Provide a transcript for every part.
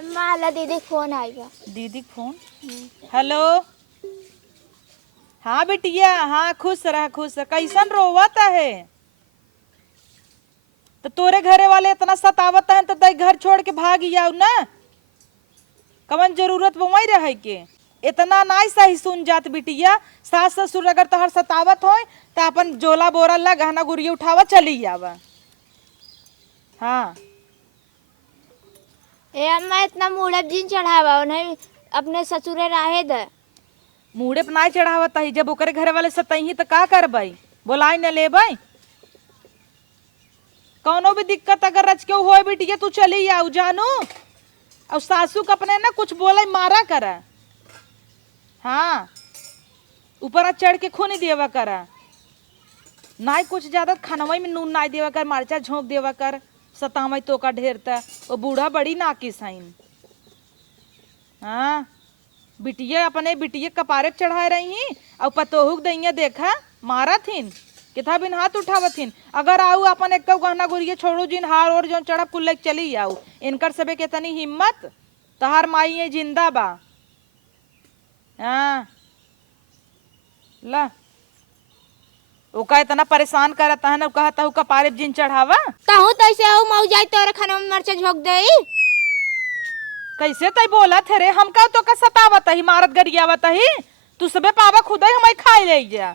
माला दीदी फोन आएगा। दीदी फोन। हेलो। हाँ बिटिया, हाँ खुश रह खुश रह। कैसन रोवत है? तो तोरे घरे वाले इतना सतावत है तो तई घर छोड़ के भाग जाऊ ना। कवन जरूरत वो वही रहे के? इतना नाई सही सुन जात बिटिया। सास ससुर अगर तोहर सतावत हो तो अपन जोला बोरा ला गहना गुड़िया उठावा चली जावा। हाँ ए अम्मा इतना मूड़ब जिन चढ़ावा उन्हें अपने ससुरे राहे दे। मुड़े पे नाई चढ़ावत है, जब ओकरे घरे वाले सतही तो का करबई? बोलाई न लेबई। कौनो भी दिक्कत अगर रच के हो बिटिया तू चली आओ जानू। और सासू का अपने ना कुछ बोले मारा करा। हाँ ऊपर चढ़ के खून देवा करा। नाई कुछ ज्यादा खानवई में नून नाई देवा कर, मार्चा झोंक देवा कर। सतावई तो का ढेरता वो बूढ़ा बड़ी नाकिस साइन। हाँ बिटिया अपने बिटिया कपारे चढ़ाए रही और पतोहुक दैया देखा मारा थिन किथा बिन हाथ उठावथिन। अगर आऊ अपन एक गहना गुड़िया छोड़ू जिन हार और जो चढ़ब कुल लेके चली आऊ। इनकर सबे के तनी हिम्मत। तहार माई ये जिंदा बा। हाँ ला ओका इतना परेशान करता है ना, कहता हूँ कपारे जिन चढ़ावा। कहूँ तो ऐसे आओ मऊ जाए तो खाना में मरचा झोंक दे। कैसे तई बोला थे रे? हम का तो का सतावत ही मारत गरियावत ही। तू सबे पावा खुद ही हमें खाई ले जा।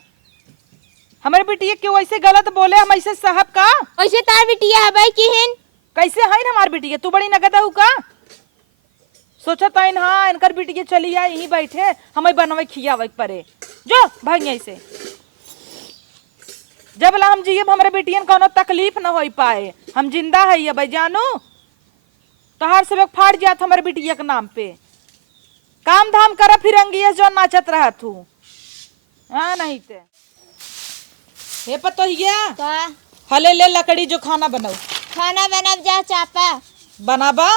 हमारे बिटिया क्यों ऐसे गलत बोले? हम ऐसे साहब का वैसे तार बिटिया है भाई की हिन कैसे है ना हमार बिटिया? तू बड़ी नगद हूँ का? सोचा था इन हाँ इनकर बिटिया चली जाए यहीं बैठे हमें बनवे खियावे परे। जो भाई ऐसे जब ला हम जिये हमारे बिटियन कोनो तकलीफ न हो पाए। हम जिंदा है ये भाई जानू। तोहार सब फाड़ जात हमारे बिटिया के नाम पे। काम धाम कर फिरंगी जो नाचत रहा तू। हाँ नहीं ते हे पतोहिया का हले ले लकड़ी जो खाना बनाऊ। खाना बनब जा चापा बनाबा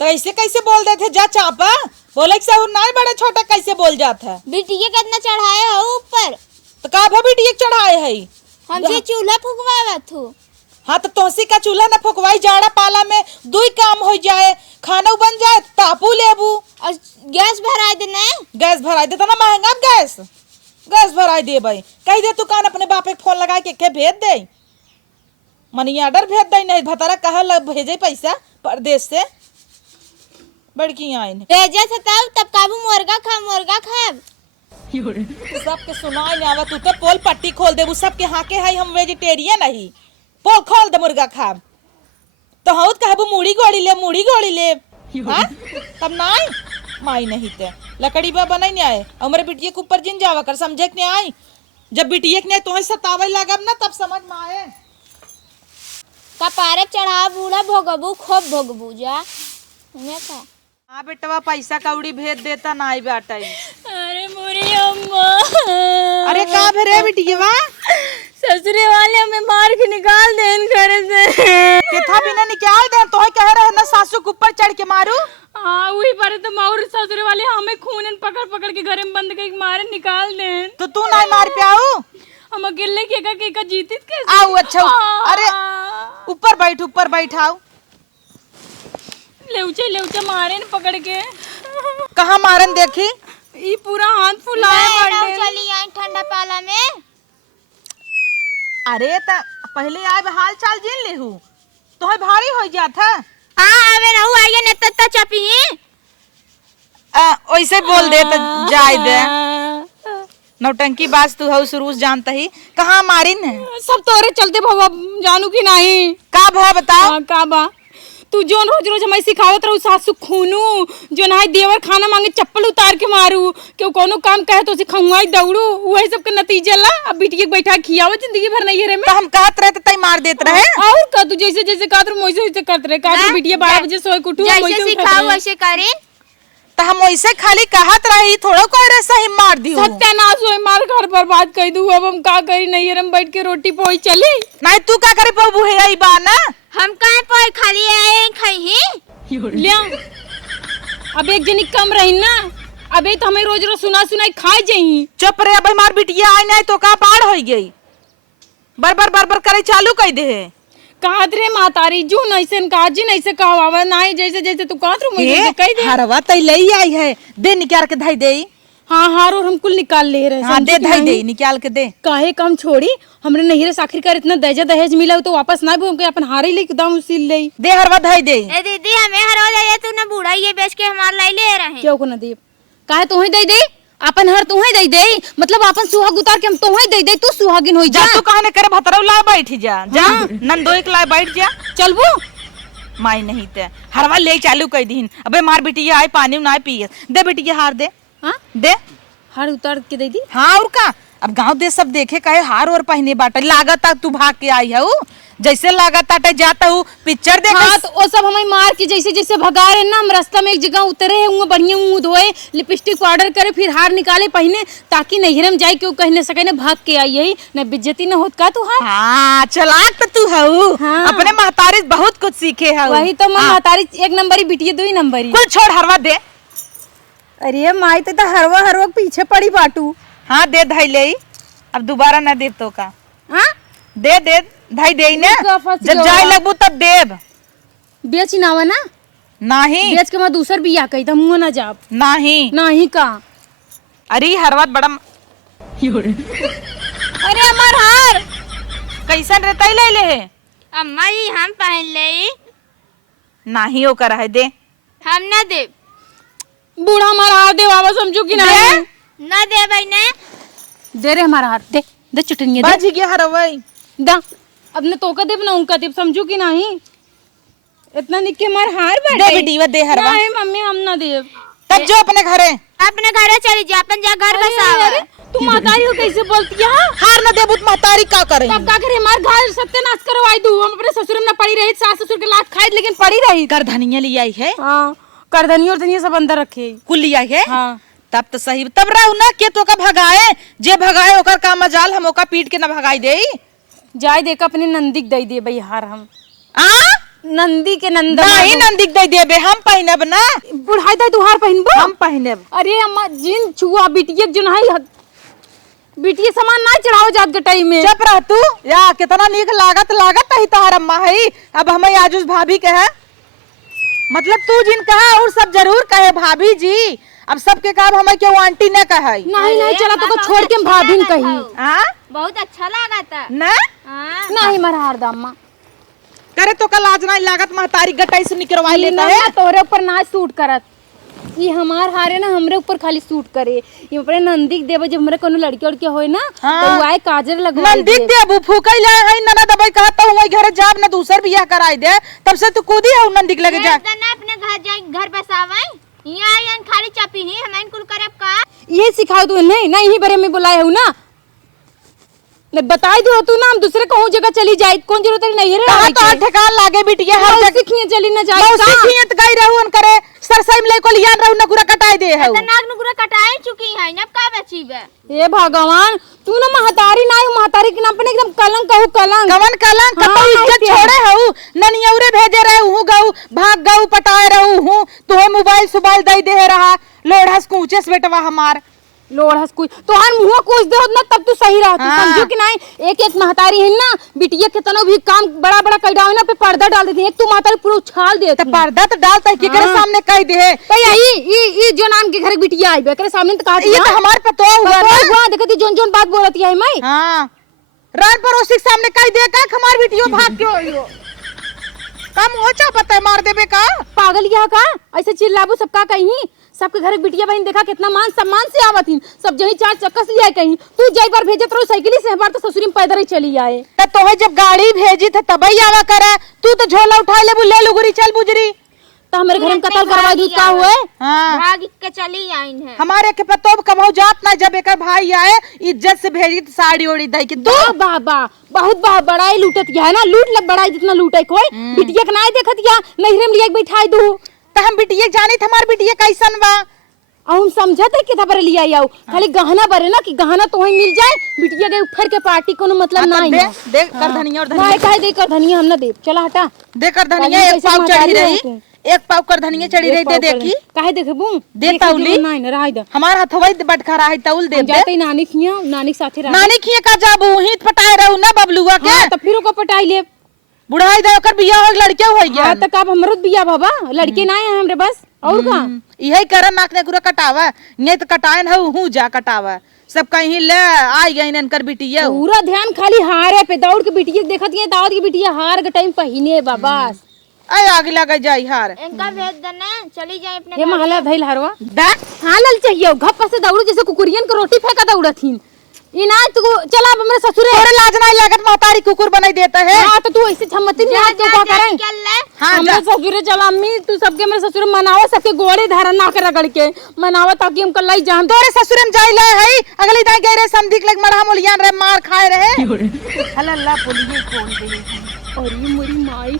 तो ऐसे कैसे बोल देते थे? जा चापा बोले से ना बड़े छोटा कैसे बोल जाता है? बिटिया कितना चढ़ाए हो ऊपर तो का भा बिटिया चढ़ाए है? हमसे चूल्हा फुकवावत हूँ। हाँ तो तोसी का चूल्हा न फुकवाई। जाड़ा पाला में दुई काम हो जाए, खाना बन जाए तापू लेबू और गैस भरा देना। गैस भराई दे तो ना महंगा गैस गैस भराई दे भाई। कह दे तू कान अपने बापे फोन लगा के भेज दे। मनी ऑर्डर भेज दे नहीं भतारा कहा भेजे पैसा परदेश से बड़की आइन भेजा से तब काबू मुर्गा खाब। सबके सुनाई नहीं आवा। तू तो पोल पट्टी खोल दे। सबके हाके है हम वेजिटेरियन नहीं। पोल खोल दे मुर्गा खाब तो हूँ कहबू मुड़ी गोड़ी ले हाँ? तब नाई माई नहीं ते लकड़ी बा बनाई नहीं आए और मेरे बिटिया के ऊपर जिन जावा कर समझे नहीं आई। जब बिटिया के नहीं तो सतावे लगब ना तब समझ में आए। कपारे चढ़ा बूढ़ा भोगबू खूब भोगबू जा का। हाँ बेटवा पैसा कौड़ी भेज देता नाई बेटा। अरे मोरी अम्मा अरे का भेरे बिटिया ससुरे वाले हमें मार के निकाल दे घर से। केथा बिना निकाल दे तो कह रहे ना सासू के ऊपर चढ़ के मारू। हाँ वही पर तो मार ससुरे वाले हमें खून पकड़ के घर में बंद करके मारे निकाल दे। तो तू नहीं मार पे आऊ? हम अकेले के जीतित कैसे आओ अच्छा। अरे ऊपर बैठाओ। लेउचे मारे न पकड़ के। कहाँ मारन देखी? ये पूरा हाथ फुलाए पड़े। चली आई ठंडा पाला में। अरे त पहले आए हाल चाल जिन लेहू तो है भारी हो जाता। हाँ आवे रहू आइए न तत्ता चपी ऐसे बोल दे तो जाय दे। नौटंकी बाज तू हऊ शुरू जानता ही। कहाँ मारिन है? सब तोरे चलते भवा जानू की नहीं का भा बताओ। का बा तू जो रोज हमें सिखावत रहू सासू खूनू जो ना देवर खाना मांगे चप्पल उतार के मारू क्यों कोनो काम कहे तो उसे खंगवाई दौड़ू वही सब के नतीजा ला। अब बिटिया बैठा खियावा जिंदगी भर नहीं रे में। तो हम कहत रहे तई मार देत रहे। और का तू जैसे कहत रहे वैसे करत रहे। का तू बिटिया 12 बजे सोए कुटू जैसे सिखाओ वैसे करे। तो हम वैसे खाली कहत रही थोड़ा कोई रे सही मार दी। सत्यानाश होए मार घर बर्बाद कर दू। अब हम का करी नहीं रे बैठ के रोटी पोई चली। नहीं तू का करे बबू है आई बा ना। हम काहे पर खाली आए खई ले अब एक जनी कम रही ना। अबे तो हमें रोज सुनाई खाए जाई। चुप रे अब हमार बिटिया आई नहीं तो का पार हो गई। बरबर करे चालू कर दे। कहत रे मातारी जू नैसन कहा जी नैसे कहवा नहीं जैसे जैसे तू कहत रू मुझे कह दे। हरवा तई लई आई है, दे निकाल के धई दे। हाँ हार और हम कुल निकाल ले रहे। हाँ दे धई दे, निकाल के दे। काहे कम छोड़ी हमरे नहिरे साखिर कर इतना दहेज मिला तो वापस ना भूम के अपन हारे ले दाम सिल ले दे हरवा धई दे। ए दीदी हमें हरवा दे, तू ना बूढ़ा ये बेच के हमार लाई ले रहे। क्यों को ना दे? काहे तू ही दे अपन हर तू ही दे मतलब अपन सुहाग उतार के हम तू ही दे तू सुहागिन होई जा। तू कहने करे भतरव ला बैठ जा, जा नंदो एक ला बैठ जा। चलबू माई नहीं ते हरवा ले चालू कई दिन। अबे मार बिटिया आए पानी ना पिए, दे बिटिया हार दे। हां दे हार उतार के दे दी। हाँ और का, अब गांव देश सब देखे कहे हार और पहने बाटे। लागत तू भाग के आई है जैसे लागत आटे जाता हूँ पिक्चर देख। हाँ तो वो सब हमें मार के जैसे जैसे भगा रहे ना, हम रास्ता में एक जगह उतरे हैं बढ़िया मुंह धोए लिपस्टिक पाउडर करे फिर हार निकाले पहने ताकि नहिरे में जाए क्यों कह न सके ना भाग के आई है न बेइज्जती न होत का तू। हाँ चलाक तो तू है। हाँ। अपने महतारी बहुत कुछ सीखे है। वही तो महतारी एक नंबरी बिटिया 2 नंबरी। कुल छोड़ हरवा दे। अरे माई तो हरवा पीछे पड़ी बाटू। हाँ दे धई ले, अब दोबारा ना देव तो का। हाँ दे दे धई दे ने, जब जाए लगबू तब देव। बेच नावा ना नहीं बेच के मैं दूसर बिया कही था मुंह ना जाब नहीं नहीं का। अरे हरवा बड़ा अरे हमार हार कैसन रहता ले ले। अम्मा जी हम पहन ले। नहीं हो कर है, दे हम ना दे। बूढ़ा हमारा हार दे बाबा समझो कि नहीं ना दे भाई ने। दे रे हमारा हार दे दे चुटनिया दे। बाज गया हरवाई दा अब ने तो का देव ना उनका देव समझो कि नहीं। इतना निक के मार हार बैठ दे बिटिया दे हरवा। नहीं मम्मी हम ना देव। तब जो अपने घरे अपने घर चली जा, अपन जा घर बसावा। तू मातारी हो कैसे बोलती है? हार न देबू महतारी का करे। तब का करे मार घर सत्यानाश करवाई दू। हम अपने ससुर में पड़ी रही, सास ससुर के लात खाई लेकिन पड़ी रही। कर धनिया ले आई है। हां करधनी और धनिया सब अंदर रखे कुल लिया है। हाँ तब तो सही, तब रहू ना के तो का भगाए, जे भगाए ओकर का मजाल, हम ओका पीट के ना भगाई दे। जाय देख अपने नंदिक दे दे भाई हार हम आ नंदी के नंद नहीं नंदिक दे देबे, हम पहनब ना। बुढ़ाई दे तू हार पहनबो हम पहनब। अरे अम्मा जिन छुआ बिटिया जो नहीं बिटिया सामान ना चढ़ाओ जात के टाइम में। चुप रह तू या कितना नीक लागत ही तोहर अम्मा है। अब हमें आजुस भाभी कहे मतलब तू जिन कहा और सब जरूर कहे भाभी जी। अब सबके काम हमें क्यों आंटी ने कहे। नहीं नहीं चला तो छोड़ के भाभी कही। हां बहुत अच्छा लगा था ना। नहीं मर हार दामा करे तो कल आज नहीं लागत महतारी गटाई से निकलवा लेता है। तोरे ऊपर ना सूट करत ये हमार हारे ना हमरे ऊपर खाली सूट करे। ये अपने नंदिक देव जब हमरे कोनो लड़की उड़के होए ना तो आए काजर लगवा नंदिक देव फूकई ले है नना दबाई कहता हूं घर जाब ना दूसर बियाह कराई दे। तब से तू कूदी है नंदिक लगे जा ना अपने घर जाए घर बसावे। यहाँ आयन खाली चापी ही हमें कुल करब का ये सिखाओ तू नहीं नहीं ही बरे में बुलाए हूं ना बताई दो तू ना हम दूसरे कहूं जगह चली जाए कौन जरूरत नहीं रे। कहां तो ठिकान लागे बिटिया हर जगह सीखिए चली ना जाए बहुत सीखिए त गई रहून करे सरसई में ले को लियान रहू नगुरा कटाई दे है। तो नाग नगुरा कटाई चुकी है न का बचीबे। हे भगवान तू ना महतारी ना महतारी के नाम पे एकदम कलंक कहू कलंक कवन कलंक कतो इज्जत छोड़े हऊ ननियौरे भेजे रहे हूं गऊ भाग गऊ पटाए रहू हूं तोहे मोबाइल सुबाइल दई दे रहा लोढ़स कूचेस बेटवा हमार लोढ़स कुछ तो हर मुंह कोस दे ना तब तू सही रह तू समझो कि नहीं। एक एक महतारी है ना बिटिया के तनो भी काम बड़ा बड़ा कइडावे ना पे पर्दा डाल देती। एक तू महतारी पूरा उछाल दे त पर्दा तो डालता है केकरे सामने कह दे तो ई जो नाम के घर बिटिया आई बेकरे सामने तो कहा ये तो हमार पतो हुआ ना। हां देखती जोन जोन बात बोलती है मैं। हां रान पड़ोसी के सामने कह दे का हमार बिटियो भाग के होइयो कम होचा पता मार देबे का पागल क्या का ऐसे चिल्लाबू सबका कहीं सबके घर बिटिया बहन देखा कितना मान सम्मान से आवतिन सब जही चार चक्कस लिया कहीं तू जई बार भेजत रहो साइकिल से बार तो ससुरी में पैदल ही चली आए त तोहे जब गाड़ी भेजी थे तबई आवा करे तू तो झोला उठा ले बुले लुगुरी चल बुजरी तो हमारे घर में कत्ल करवा दूं का हुए। हां भाग के चली आइन है हमारे के पतो कबहू जात ना जब एक भाई आए इज्जत से भेजी तो साड़ी ओड़ी दई के दो बाबा बहुत बड़ाई लूटत है ना लूट लग बड़ाई जितना लूटे कोई बिटिया के ना देखत या नहिरे में लिया बैठाई दू त हम बिटिया जानी हमार बिटिया कैसन बा हम समझते कि पर लिया आऊ खाली गहना बरे ना कि गहना तो ही मिल जाए बिटिया के उठर के पार्टी कोनो मतलब नहीं दे दे कर धनिया और नहीं कहे दे कर धनिया हम ना दे चला हटा दे कर धनिया एक पाव चढ़ी रही एक पाव कर धनिया चढ़ी रही दे देखी काहे देखबू दे तौली नहीं ना रह दे हमार हथवई बटखरा है तौल दे दे जाते नानी खिया नानी साथे रह नानी खिए का जाबू ही पटाए रहू ना बबलुआ के तो फिर को पटाई ले बुढ़ाई दे ओकर बियाह हो लड़के हो गया हाँ तो कब हमरो बिया बाबा लड़के ना है हमरे बस और का यही कर नाक ने गुरा कटावा नहीं तो कटायन हूँ जा कटावा सब कहीं ले आई गई इनकर बिटिया पूरा ध्यान खाली हारे पे दौड़ के बिटिया देखत है दावत की बिटिया हार के टाइम पहिने बाबा अरे आगे लगे जाई हार इनका भेज देना चली जाए अपने ये महला धइल हरवा दा हाँ लल चाहिए घप से दौड़ू जैसे कुकुरियन के रोटी फेंका दौड़ा थीन इना तू चला अब मेरे ससुरे तोरे लाज नहीं लागत महतारी कुकुर बनाई देता है हाँ तो तू ऐसे झमती नहीं हाथ क्यों करें हाँ हमरे ससुरे चला अम्मी तू सबके मेरे ससुरे मनावा सबके गोड़े धारण ना कर रगड़ के मनावा ताकि हम कल जान तोरे ससुर में जाई ले है अगली दाई गए रे संधिक लग मरहा मुलियान रे मार खाए रहे हल्ला पुलिये खोल दे और ये मेरी माई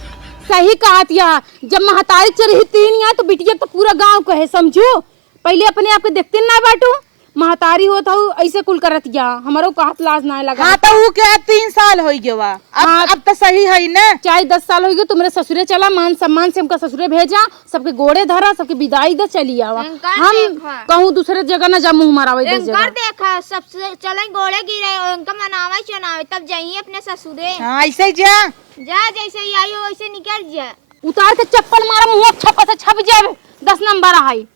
सही कहतिया जब महतारी चढ़ी तीन या तो बिटिया तो पूरा गांव कहे समझो पहले अपने आप के देखते ना बाटू महतारी होता ऐसे कुल करतिया हमारो कहत लाज ना लगा हाँ तो वो क्या 3 साल हो गया अब तो सही है ना चाहे 10 साल हो गए तुम्हारे ससुरे चला मान सम्मान से हमका ससुरे भेजा सबके गोड़े धरा सबके विदाई दे चली आवा हम कहूँ दूसरे जगह ना जा मुँह मारावे देखा सबसे चले गोड़े गिरे उनका मनावे चनावे तब जाइए अपने ससुरे हाँ ऐसे जा जैसे ही आई हो वैसे निकल जा उतार के चप्पल मारा मुँह छप्पा से छप जाए 10 नंबर आई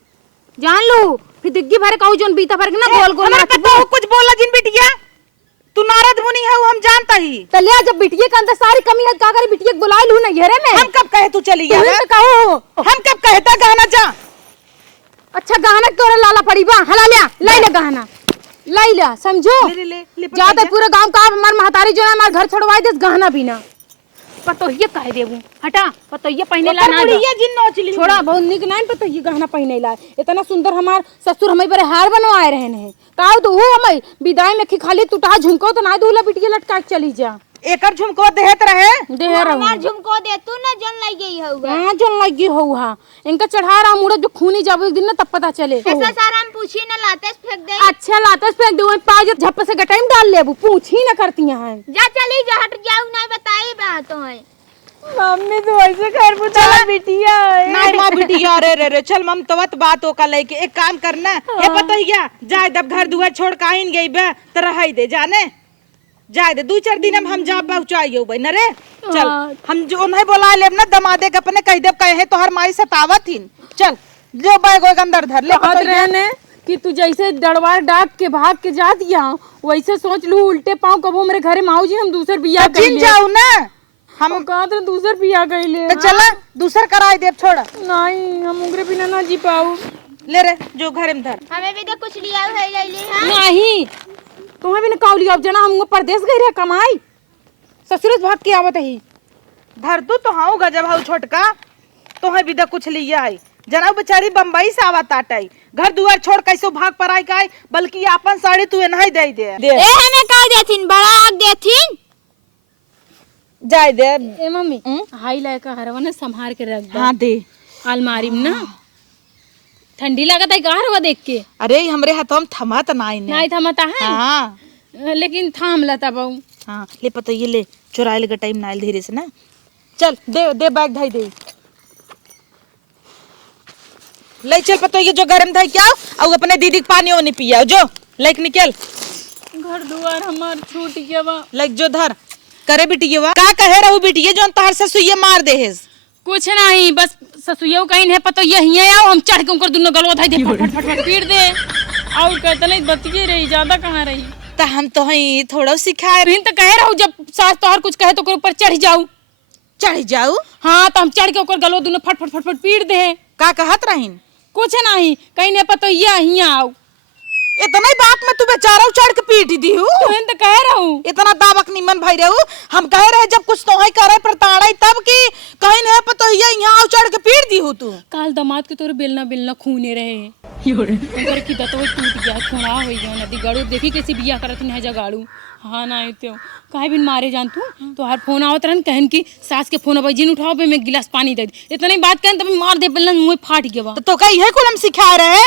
जान लू फिर दिग्गी भरे कहू जोन बीता भर के ना गोल गोल हमरा पता हो कुछ बोला जिन बिटिया तू नारद मुनि है हम जानता ही तो ले जब बिटिया के अंदर सारी कमी है का करे बिटिया को बुला लू ना घेरे में हम कब कहे तू चली गया तो कहो हम कब कहता गहना जा अच्छा गहना तोरा लाला पड़ी बा हला ले ले गहना ले समझो ज्यादा पूरा गांव का हमार महतारी जो है हमार घर छोड़वाई दे गहना बिना पतोहिया कह देबू हटा पतोहिया पहने ला ना जिन नोचली छोड़ा बहुत निक नाइन पतोहिया गहना पहने ला इतना सुंदर हमार ससुर हमें बड़े हार बनवाए रहे हैं काऊ तो वो हमें विदाई में खाली टूटा झुमको तो ना दूल्हा बिटिया लटका के चली जा एकर झुमको देहत रहे देह रहू हमार झुमको दे तू ना जन लग गई होगा हां जन लगी हो हां इनका चढ़ा रहा मुड़ा जो खूनी जाबो एक दिन ना तब पता चले ऐसा सारा हम पूछी ना लाते फेंक दे अच्छा लाते फेंक दे पाज झप्पे से गटाई में डाल लेबू पूछी ना करती हैं जा चली जा हट जाऊ ना बताई बात है मम्मी तो ऐसे कर बुझा बिटिया ना मां बिटिया रे चल मम तवत बात ओका लेके एक काम करना हे पतोहिया जाए दब घर दुआर छोड़ काइन गई बे त रहई दे जाने जाए दे 2-4 दिन हम जा पहुंचाइयो भाई न रे चल हम जो नहीं बोला लेब ना दमादे के अपने कह देब कहे तोहर माई सतावत चल जो बैग ओग अंदर धर ले रहने कि तू जैसे दड़वार डाक के भाग के जा दिया वैसे सोच लू उल्टे पाँव कबो मेरे घरे माऊ जी हम दूसर बिया जिन जाऊ ना हम कहा तो दूसर बिया गईले तो चला दूसर कराई देब छोड़ नहीं हम उगरे बिना ना जी पाऊ ले रे जो घरे में धर हमें भी तो कुछ लिया है ले हां नहीं तुम्हें भी ना काउली अब जना हम परदेश गए रहे कमाई ससुर भाग के आवत ही धर तू तो हाउ गजब हाउ छोटका तोहे भी दा कुछ लिया है जना बेचारी बम्बई से आवत आटाई घर दुआर छोड़ कैसे भाग पर आई काय बल्कि अपन साड़ी तू नहीं दे दे ए हमें का देथिन बड़ा आग देथिन जाए दे ए मम्मी हाई लाए का हरवा ना संभाल के रख हां दे अलमारी में ना ठंडी लागत है का हरवा देख के अरे हमरे हाथों में थमा त नहीं थमता है हां लेकिन थाम लता बहु हां ले पता ये ले चुराइल के टाइम नाइल धीरे से ना चल दे बैग ढाई दे ले चल पता ये जो गरम था क्या और अपने दीदी के पानी ओनी पिया जो लेक निकल घर दुआर हमार छूट गया बा लेक जो धर करे बिटिया का कहे रहू बिटिया जो तहर से सुइया मार दे है कुछ नहीं बस ससुइया कहीं है पता यही आओ हम चढ़ के उनकर दोनों गलवा धाई दे फट फट फट पीट दे और कहते नहीं बतिए रही ज्यादा कहां रही त हम तो ही थोड़ा सिखाए फिर तो कहे रहू जब सास तोहर कुछ कहे तो ओकर ऊपर चढ़ जाऊ हां तो हम चढ़ के ओकर गलवा दोनों फट फट फट फट पीट दे का कहत रहीन कुछ नहीं कहीं ने पता यही आओ इतना ही बात में तू बेचारा चढ़ के पीट दी हूँ तो कह रहा हूँ इतना दावक निमन भाई रहू हम कह रहे जब कुछ तो ही करे पर ताड़ाई तब की कहीं नहीं पता यहाँ चढ़ के पीट दी हूँ तू काल दामाद के तोरे बेलना खूने रहे उनकर की दतवे टूट गया खूना हो गया नदी गाड़ू देखी कैसे बिया करत नहीं जगाड़ू हाँ ना तो काहे बिन मारे जान तू तो हर फोन आवत रहन कहन की सास के फोन अब जिन उठाओ पे मैं गिलास पानी दे इतना ही बात कहन तब मार दे बेलन मुंह फाट गया तो कहीं है कुल हम सिखा रहे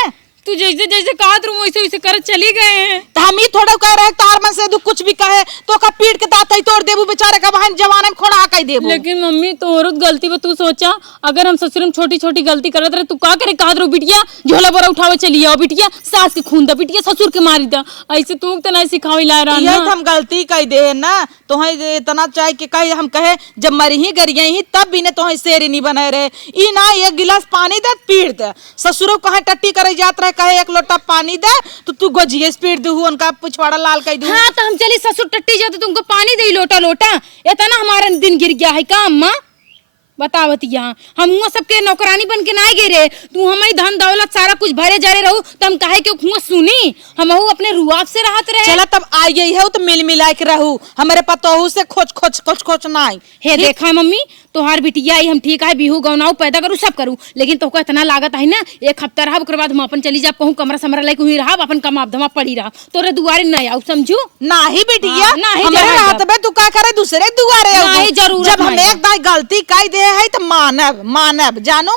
तू जैसे जैसे कहा तुम वैसे वैसे कर चली गए हैं। तो हम ही थोड़ा कह रहे तार मन से कुछ भी कहे तो का पीट के दांत ही तोड़ देबू बेचारे का बहन जवान में खोड़ा कह देबू। लेकिन मम्मी तोहर गलती पर तू सोचा अगर हम ससुर में छोटी छोटी गलती करत रहे तू का करे कहा रो बिटिया झोला बोरा उठावे चली आओ बिटिया सास के खून दा बिटिया ससुर के मारी दा ऐसे तू तो नहीं सिखावे ला रहा यही हम गलती कह दे ना तो इतना चाहे कि कहे हम कहे जब मरी ही गरिया ही तब भी ने तो शेर नहीं बनाए रहे ई ना एक गिलास पानी दे पीट दे ससुरो कहे टट्टी करे जात रहे कहे एक लोटा पानी दे तो तू गोजिए स्पीड दू उनका पिछवाड़ा लाल कह दू। हाँ तो हम चली ससुर टट्टी जाते तुमको पानी दे लोटा लोटा इतना हमारा दिन गिर गया है का अम्मा बतावत यहाँ हम सबके नौकरानी बन के ना गिरे तू हमारी धन दौलत सारा कुछ भरे जा रहे रहू तो हम काहे क्यों हुआ सुनी हम अपने रुआब से राहत रहे। चला तब आई गई है तो मिल मिला के रहू हमारे पतोहू से खोच खोच खोच खोच ना हे देखा मम्मी तोहार बिटिया आई हम ठीक है बिहू गौनाऊ पैदा करूँ सब करूँ लेकिन तो इतना लागत है ना एक हफ्ता रहा ओकर बाद हम अपन चली जा कहूँ कमरा समरा लाइक हुई रहा अपन कमाप धमा पड़ी रहा तोरे दुआरे नहीं आऊ समझू नाही बिटिया नहीं हमारे रात में तू का करे दूसरे दुआरे नहीं जरूर जब हम एक दाई गलती कह दे है तो मानब मानब जानू।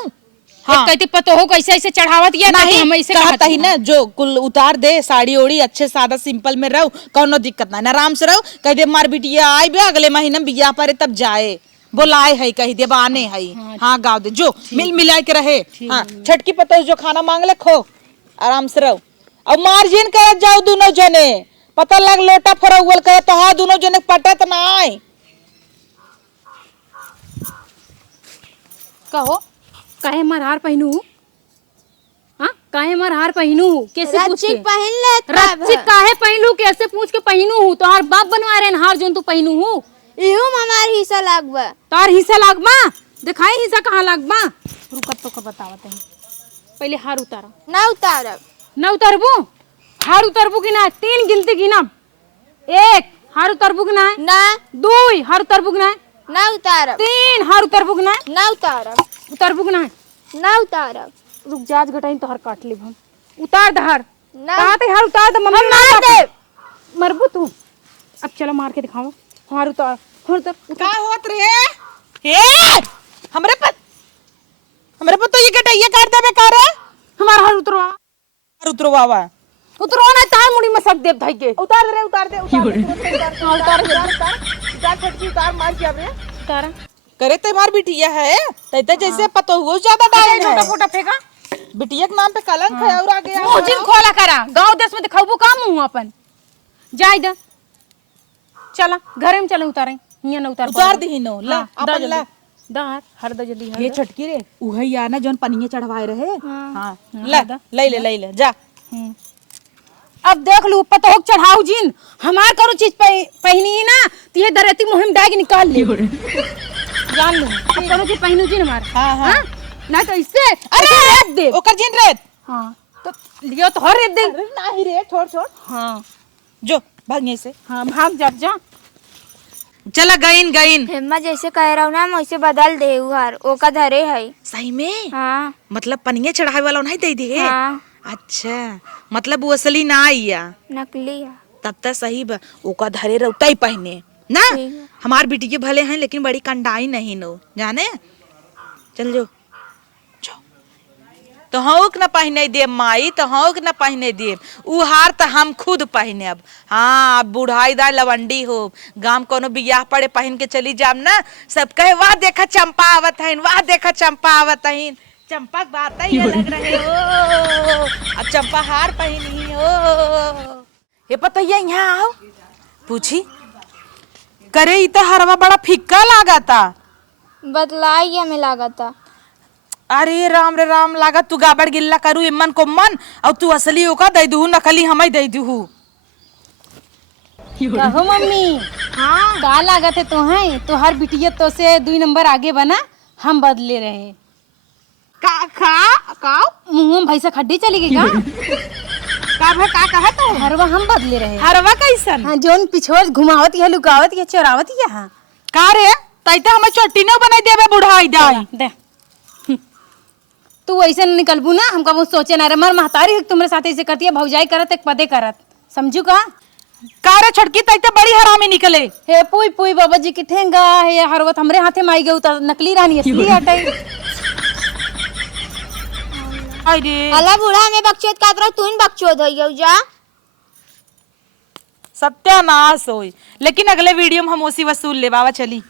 हाँ। कहते पतो हो कैसे ऐसे चढ़ावत या नहीं हम ऐसे कहता ही ना जो कुल उतार दे साड़ी ओड़ी अच्छे सादा सिंपल में रहो कोनो दिक्कत ना आराम से रहो कह दे मार बिटिया आई बे अगले महीने बिया पर तब जाए बोलाए है कही दे बाने है। हाँ गाँव दे जो मिल मिला के रहे। हाँ छटकी पतो जो खाना मांग ले खो आराम से रहो और मार्जिन कर जाओ दोनों जने पता लग लोटा फरौल करे तो हाँ दोनों जने पटत ना आए। कहो काहे मार हार पहनू हाँ काहे मार हार पहनू कैसे पूछ के पहन ले रच्ची काहे पहनू कैसे पूछ के पहनू हूँ तो हर बाप बनवा रहे हार जोन तू पहनू हूँ इहो हमार हिस्सा लागबा तार हिस्सा लागबा दिखाई हिस्सा कहाँ लागबा रुकत तो का बतावत है पहले हार उतारा ना उतारब ना उतारबू हार उतारबू की ना तीन गिनती गिनब एक हार उतारबू की ना ना दुई हार उतारबू की ना ना उतारब तीन हार उतारबू की ना ना उतारब उतारबू की ना ना उतारब रुक जाज घटाई तो हर काट लेब हम उतार द हार ना ताते हार उतार द मम्मी मार दे मरबू तू अब चलो मार के दिखाओ हार उतार हार उतार का होत रे हे हमरे पर तो ये कटैया काट देबे का रे हमार हार उतरवा हार उतरवावा उतरवा ना तार मुड़ी में सब देव धाई के उतार दे उतार छटकी उतार मार के अब रे तारा करे ते मार बिटिया है तैते जैसे पतो हो ज्यादा डाले छोटा फोटा फेंका बिटिया के नाम पे कलंक है और आगे मुंह जिन खोला करा गांव देश में दिखाबू का मुंह अपन जाई द चला घरे में चले उतारे हिया ना उतार दी नो ला अपन ला दार हर द जल्दी हर ये छटकी रे उहे या ना जोन पनिये चढ़वाए रहे हां ले ले जा अब देख लू पतो हो चढ़ाऊ जिन हमार करो चीज पहनी है ना तो ये दरेती मुहिम डाग निकाल ले जान लो अब करो चीज पहनू जिन हमार हां ना तो इससे अरे रेत दे ओकर जिन रेत हां तो लियो तो हर रेत दे नहीं रे छोड़ हां जो भागने से हां भाग जा चला गईन हेम्मा जैसे कह रहा हूँ ना हम वैसे बदल दे उहार ओका धरे है सही में हाँ मतलब पनिये चढ़ावे वाला नहीं दे दे हाँ अच्छा मतलब वो असली ना आइया नकली है तब तक सही बा ओका धरे रउताई पहने ना हमार बिटी के भले हैं लेकिन बड़ी कंडाई नहीं नो जाने चल जो तो हौक न पहने दे माई तो हौक न पहने दे उ हार तो हम खुद पहने अब हाँ बुढ़ाईदार लवंडी हो गांव कोनो बियाह पड़े पहन के चली जाम ना सब कहे वाह देखा चंपा आवत है वाह देखा चंपा आवत है चंपा बात ही अलग रहे हो अब चंपा हार पहनी हो ये पता यहाँ आओ पूछी करे इ तो हरवा बड़ा फिक्का लागा था बदलाई हमें लगा था अरे राम रे राम लागा तू गाबड़ गिल्ला करू इमन को मन और तू असली होका दे दू नकली हमें दे दू कहो मम्मी हाँ का लागत है तो है तो हर बिटिया तो से 2 नंबर आगे बना हम बदले रहे का मुंह में भैंसा खड्डी चली गई का कहा तो हरवा हम बदले रहे हरवा कैसन हाँ जोन पिछोड़ घुमावत है लुकावत है चोरावत है हाँ का रे तैते हमें चोटी न बनाई देबे बुढ़ाई दाई दे तू ऐसे निकलबू ना हमका वो सोचे ना रे मर महतारी तुम्हारे साथ ऐसे करती है भौजाई करत एक पदे करत समझू का रे छटकी तैते बड़ी हरामी निकले हे पुई पुई बाबा जी की ठेंगा हे हरवत हमरे हाथे में आई गई तो नकली रानी असली हटाई अरे अला बूढ़ा हमें बकचोद का तरह तू बकचोद हो जा। सत्यानाश होई। लेकिन अगले वीडियो में हम ओसी वसूल ले बाबा चली।